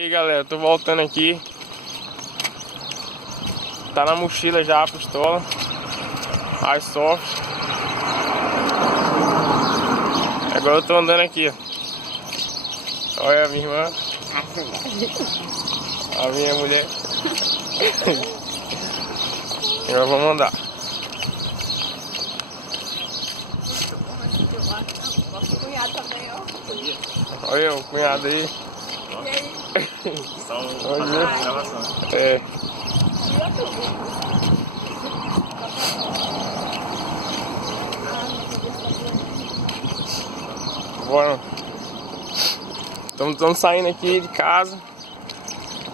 E aí galera, tô voltando aqui. Tá na mochila já a pistola Airsoft. Agora eu tô andando aqui, ó. Olha a minha irmã, a minha mulher. Agora vamos andar. Nosso cunhado também, ó. Olha o cunhado aí. E aí? Só fazer a gravação. É. Bora. Estamos saindo aqui de casa.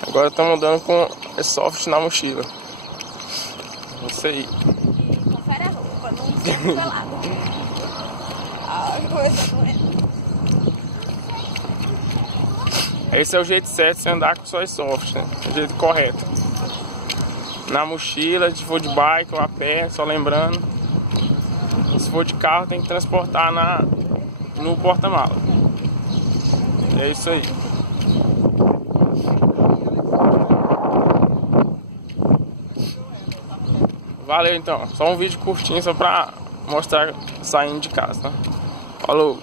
Agora estamos andando com Airsoft na mochila. Isso aí. E confere a roupa, não seja pelado. Ah, coisa doendo. Esse é o jeito certo de você andar com sua Airsoft, né? O jeito correto. Na mochila, se for de bike ou a pé, só lembrando. E se for de carro, tem que transportar no porta-mala. E é isso aí. Valeu então. Só um vídeo curtinho só pra mostrar saindo de casa, tá? Falou!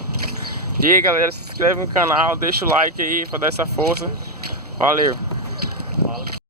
E aí galera, se inscreve no canal, deixa o like aí pra dar essa força. Valeu!